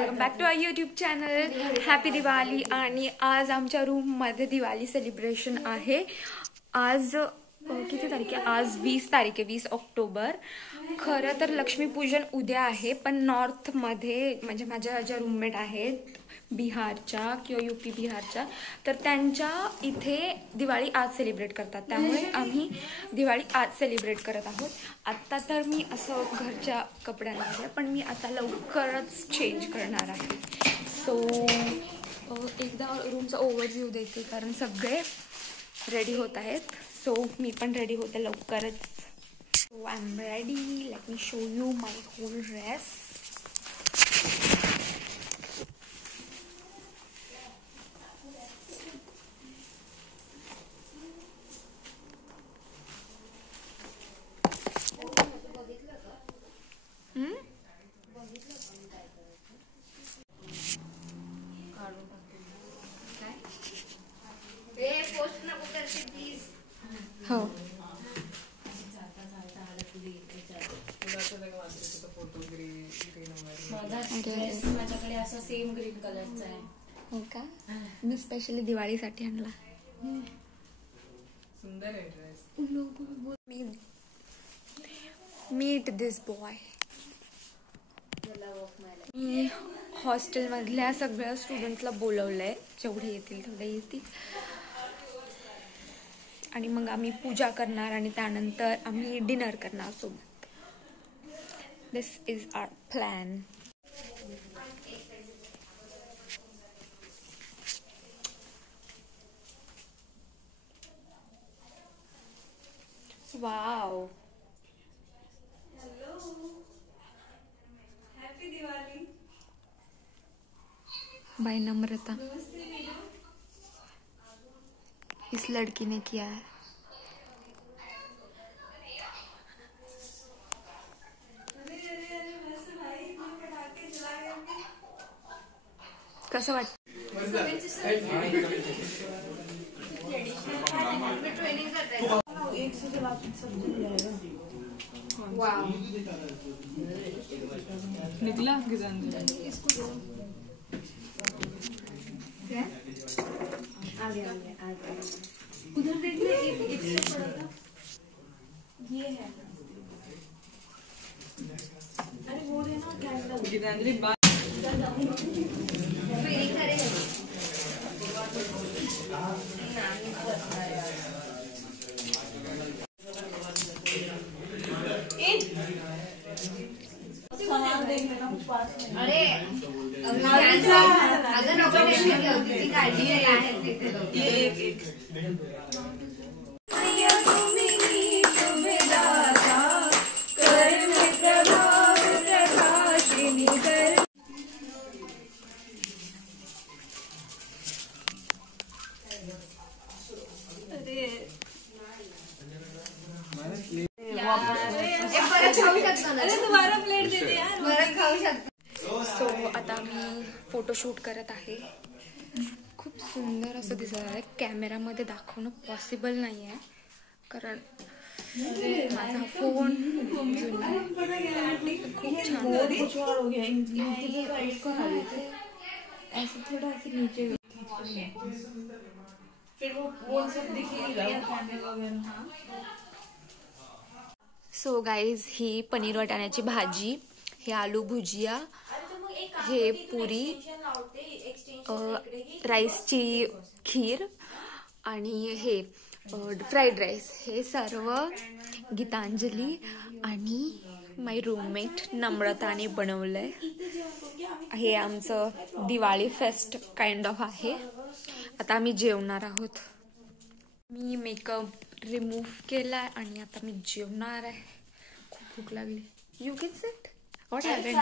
Welcome back to our YouTube channel. Happy Diwali. आणि आज आमच्या रूममध्ये दिवाळी सेलिब्रेशन आहे. आज किती तारीख आहे? आज 20 तारीख आहे, 20 ऑक्टोबर. खरं तर लक्ष्मीपूजन उद्या आहे, पण नॉर्थमध्ये म्हणजे माझ्या ज्या रूममेट आहेत बिहारच्या किंवा UP बिहारच्या, तर त्यांच्या इथे दिवाळी आज सेलिब्रेट करतात. त्यामुळे आम्ही दिवाळी आज सेलिब्रेट करत आहोत. आत्ता तर मी असं घरच्या कपड्यांमध्ये, पण मी आता लवकरच चेंज करणार आहे. सो एकदा रूमचा ओव्हरव्ह्यू देते, कारण सगळे रेडी होत आहेत. सो मी पण रेडी होते लवकरच. So I am ready. Let me show you my whole dress. हो माझ्याकडे असा सेम ग्रीन कलरचा आहे. हो का? मी स्पेशली दिवाळीसाठी आणला. सुंदर आहे ड्रेस. मीट दिस बॉय. मी हॉस्टेलमधल्या सगळ्या स्टुडंट्सला बोलवलंय, जेवढे येतील तेवढे येतील. आणि मग आम्ही पूजा करणार आणि त्यानंतर आम्ही डिनर करणार सोबत. This is our plan. Wow. Happy Diwali. Bye Namrata. इस लड़की ने किया है. कसं वाटतं? निकला उधर देखिए, एक एक्स्ट्रा पड़ा था, ये है. अरे वो है ना कैमरा. गीतांजलि बात अरे अगर दोबारा प्लेट देते यार, बरं खाऊ शकतो. सो आता मी फोटोशूट करत आहे. खूप सुंदर असं दिसत आहे. कॅमेरामध्ये दाखवणं पॉसिबल नाही आहे, कारण माझा फोन खूप जुना आहे. खूप छान ऐसे थोड़ा ऐसे नीचे फिर वो सब दिखेगा. सो गाईज, ही पनीर वाटाण्याची भाजी, हे आलू भुजिया, हे पुरी, राईसची खीर आणि हे फ्राईड राईस, हे सर्व गीतांजली आणि माय रूममेट नम्रताने बनवलंय. हे आमचं दिवाळी फेस्ट काइंड ऑफ आहे. आता आम्ही जेवणार आहोत. मी मेकअप रिमूव्ह केलाय आणि आता मी जेवणार आहे. खूप भूक लागली. You can sit. What happened?